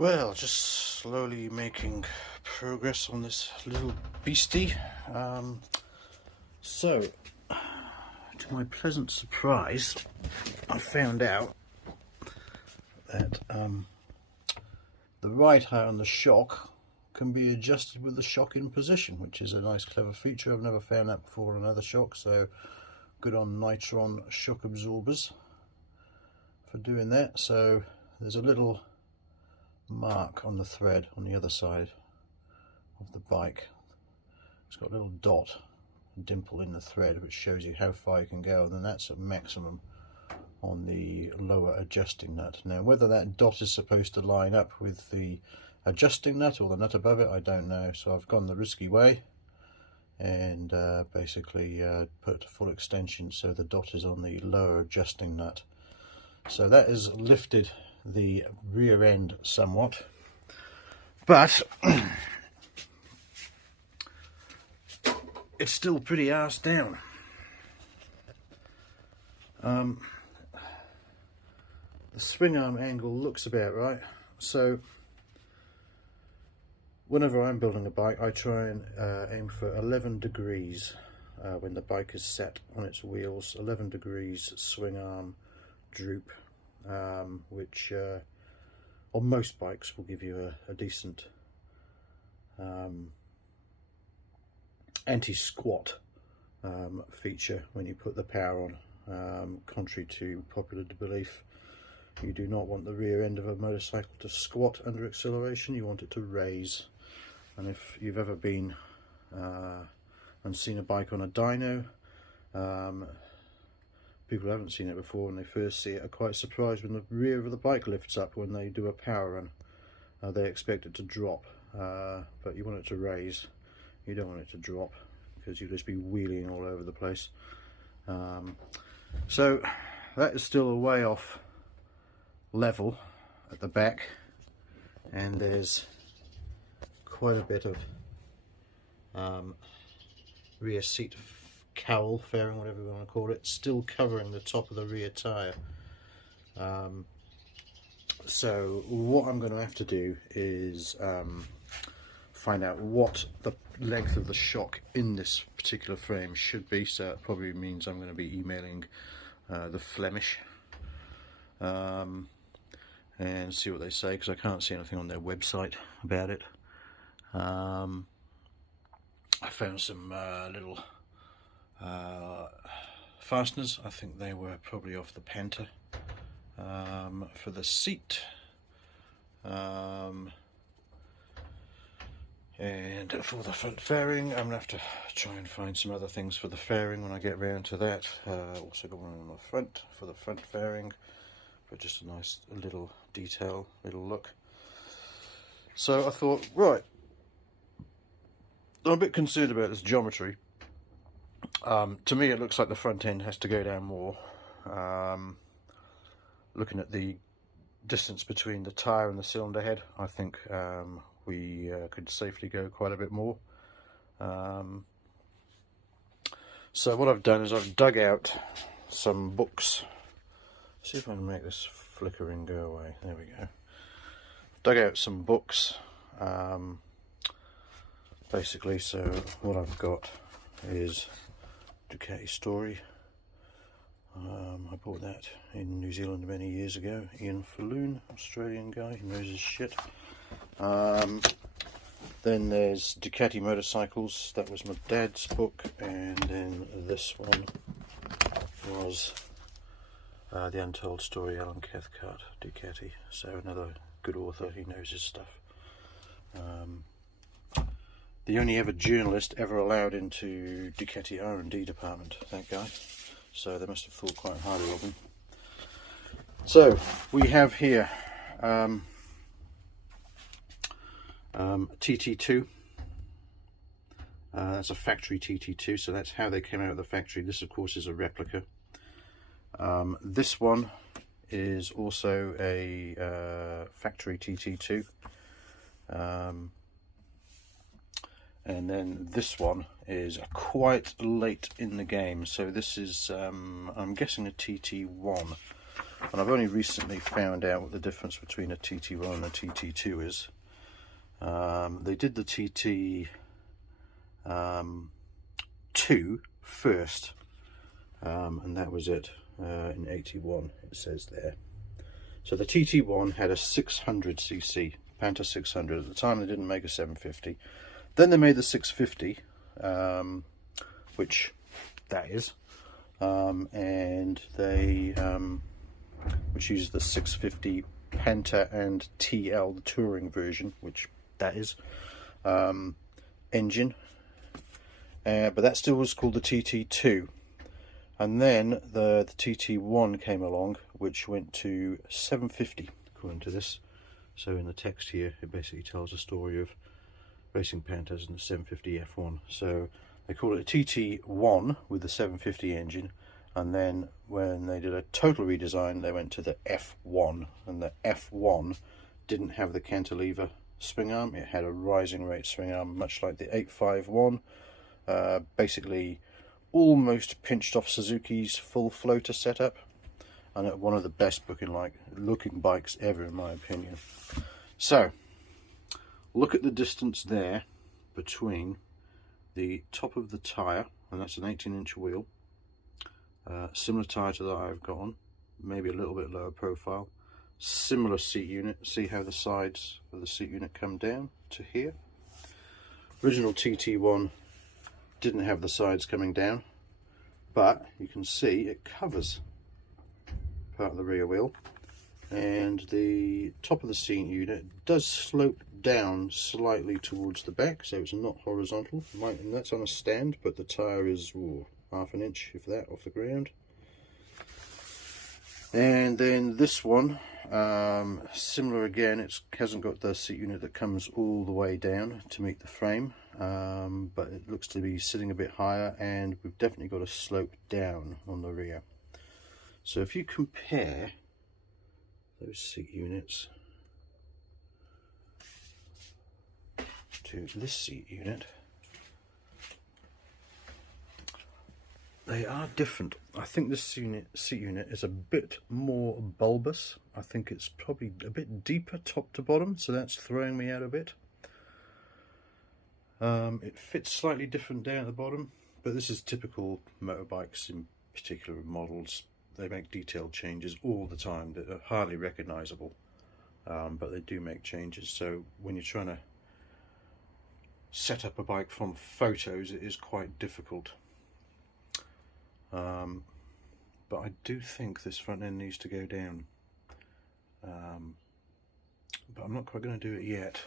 Well, just slowly making progress on this little beastie. So, to my pleasant surprise, I found out that the right eye on the shock can be adjusted with the shock in position, which is a nice clever feature. I've never found that before on another shock, so good on Nitron shock absorbers for doing that. So there's a little mark on the thread on the other side of the bike. It's got a little dot, a dimple in the thread, which shows you how far you can go, and then that's at maximum on the lower adjusting nut. Now, whether that dot is supposed to line up with the adjusting nut or the nut above it, I don't know. So I've gone the risky way and basically put full extension so the dot is on the lower adjusting nut. So that has lifted the rear end somewhat, but it's still pretty arse down. The swing arm angle looks about right, so whenever I'm building a bike I try and aim for 11 degrees when the bike is set on its wheels. 11 degrees swing arm droop, which on most bikes will give you a decent anti-squat feature when you put the power on. Contrary to popular belief, you do not want the rear end of a motorcycle to squat under acceleration. You want it to raise. And if you've ever been and seen a bike on a dyno, people who haven't seen it before, when they first see it, are quite surprised when the rear of the bike lifts up when they do a power run. They expect it to drop, but you want it to raise. You don't want it to drop, because you'll just be wheeling all over the place. So that is still a way off level at the back, and there's quite a bit of rear seat cowl, fairing, whatever you want to call it, still covering the top of the rear tyre. So what I'm going to have to do is find out what the length of the shock in this particular frame should be. So it probably means I'm going to be emailing the Flemish and see what they say, because I can't see anything on their website about it. I found some little fasteners. I think they were probably off the Panther for the seat, and for the front fairing I'm gonna have to try and find some other things for the fairing when I get round to that. Also got one on the front for the front fairing, but just a nice little detail, little look. So I thought, right, I'm a bit concerned about this geometry. To me it looks like the front end has to go down more. Looking at the distance between the tyre and the cylinder head, I think we could safely go quite a bit more. So what I've done is I've dug out some books. See if I can make this flickering go away. There we go. Dug out some books, basically. So what I've got is Ducati Story. I bought that in New Zealand many years ago. Ian Falloon, Australian guy, he knows his shit. Then there's Ducati Motorcycles, that was my dad's book, and then this one was The Untold Story, Alan Cathcart, Ducati. So another good author, he knows his stuff. The only ever journalist ever allowed into Ducati R&D department, that guy. So they must have thought quite highly of him. So we have here TT2. That's a factory TT2, so that's how they came out of the factory. This of course is a replica. This one is also a factory TT2. And then this one is quite late in the game, so this is I'm guessing a TT1. and I've only recently found out what the difference between a TT1 and a TT2 is. They did the TT2 first, and that was it in 81, it says there. So the TT1 had a 600cc, Panta 600. At the time they didn't make a 750. Then they made the 650, which that is, and they, which uses the 650 Panta and TL, the touring version, which that is, engine. But that still was called the TT2. And then the TT1 came along, which went to 750, according to this. So in the text here, it basically tells a story of racing Pantas and the 750 F1. So they call it a TT1 with the 750 engine. And then when they did a total redesign, they went to the F1. And the F1 didn't have the cantilever swing arm. It had a rising rate swing arm, much like the 851. Basically almost pinched off Suzuki's full floater setup, and one of the best looking bikes ever, in my opinion. So look at the distance there between the top of the tyre, and that's an 18-inch wheel, similar tyre to that I've got on, maybe a little bit lower profile, similar seat unit. See how the sides of the seat unit come down to here. Original TT1 didn't have the sides coming down, but you can see it covers part of the rear wheel, and the top of the seat unit does slope down slightly towards the back, so it's not horizontal. And that's on a stand, but the tyre is half an inch, if that, off the ground. And then this one, similar again, it hasn't got the seat unit that comes all the way down to meet the frame, but it looks to be sitting a bit higher, and we've definitely got a slope down on the rear. So if you compare those seat units to this seat unit, they are different. I think this seat unit is a bit more bulbous. I think it's probably a bit deeper top to bottom, so that's throwing me out a bit. It fits slightly different down at the bottom, but this is typical motorbikes, in particular models. They make detailed changes all the time that are hardly recognisable, but they do make changes. So when you're trying to set up a bike from photos, it is quite difficult. But I do think this front end needs to go down, but I'm not quite going to do it yet.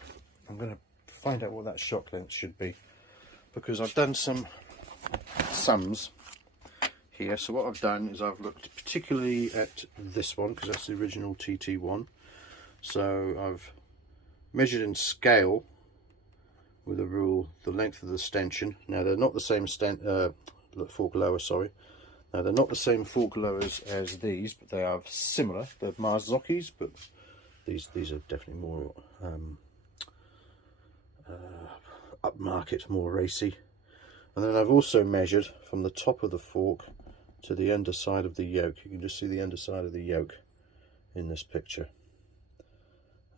I'm going to find out what that shock length should be, because I've done some sums here. So what I've done is I've looked particularly at this one, because that's the original TT1. So I've measured in scale with a rule the length of the stanchion. Now they're not the same fork lower, sorry. Now they're not the same fork lowers as these, but they are similar. They're Marzocchi's, but these are definitely more upmarket, more racy. And then I've also measured from the top of the fork to the underside of the yoke. You can just see the underside of the yoke in this picture.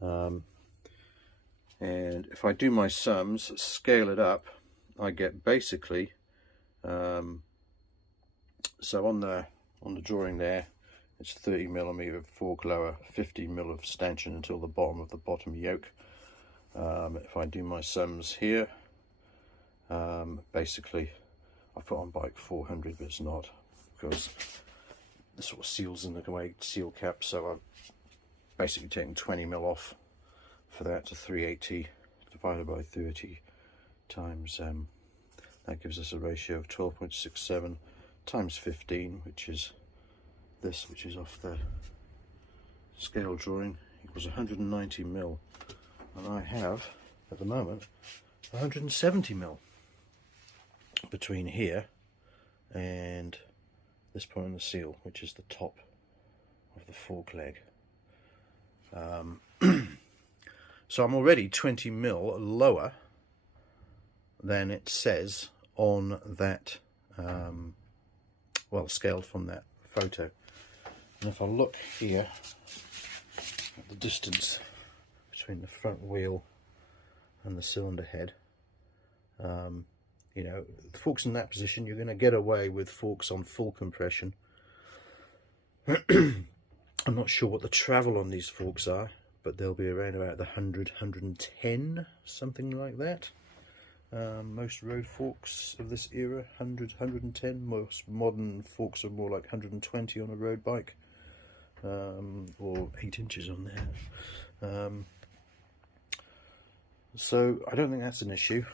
And if I do my sums, scale it up, I get basically, so on the drawing there, it's 30mm fork lower, 50mm of stanchion until the bottom of the bottom yoke. If I do my sums here, basically I put on bike 400, but it's not, because the sort of seals in the way seal cap, so I've basically taken 20mm off for that to 380 divided by 30 times, that gives us a ratio of 12.67 times 15, which is this, which is off the scale drawing, equals 190mm, and I have at the moment 170mm between here and this point on the seal, which is the top of the fork leg. So I'm already 20mm lower than it says on that, well, scaled from that photo. And if I look here at the distance between the front wheel and the cylinder head, you know, the forks in that position, you're going to get away with forks on full compression. I'm not sure what the travel on these forks are, but they'll be around about the 100, 110, something like that. Most road forks of this era, 100, 110. Most modern forks are more like 120 on a road bike, or 8 inches on there. So I don't think that's an issue.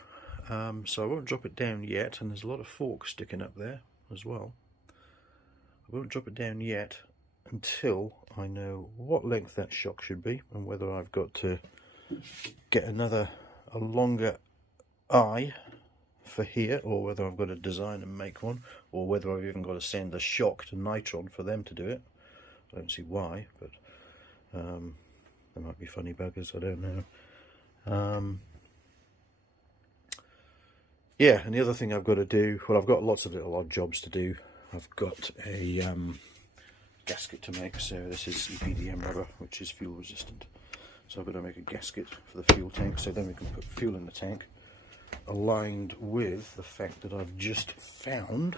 So I won't drop it down yet, and there's a lot of forks sticking up there as well. I won't drop it down yet until I know what length that shock should be, and whether I've got to get a longer eye for here, or whether I've got to design and make one, or whether I've even got to send the shock to Nitron for them to do it. I don't see why, but they might be funny buggers, I don't know. Yeah, and the other thing I've got to do, well, I've got lots of little odd jobs to do. I've got a gasket to make. So this is EPDM rubber, which is fuel resistant. So I've got to make a gasket for the fuel tank, so then we can put fuel in the tank, aligned with the fact that I've just found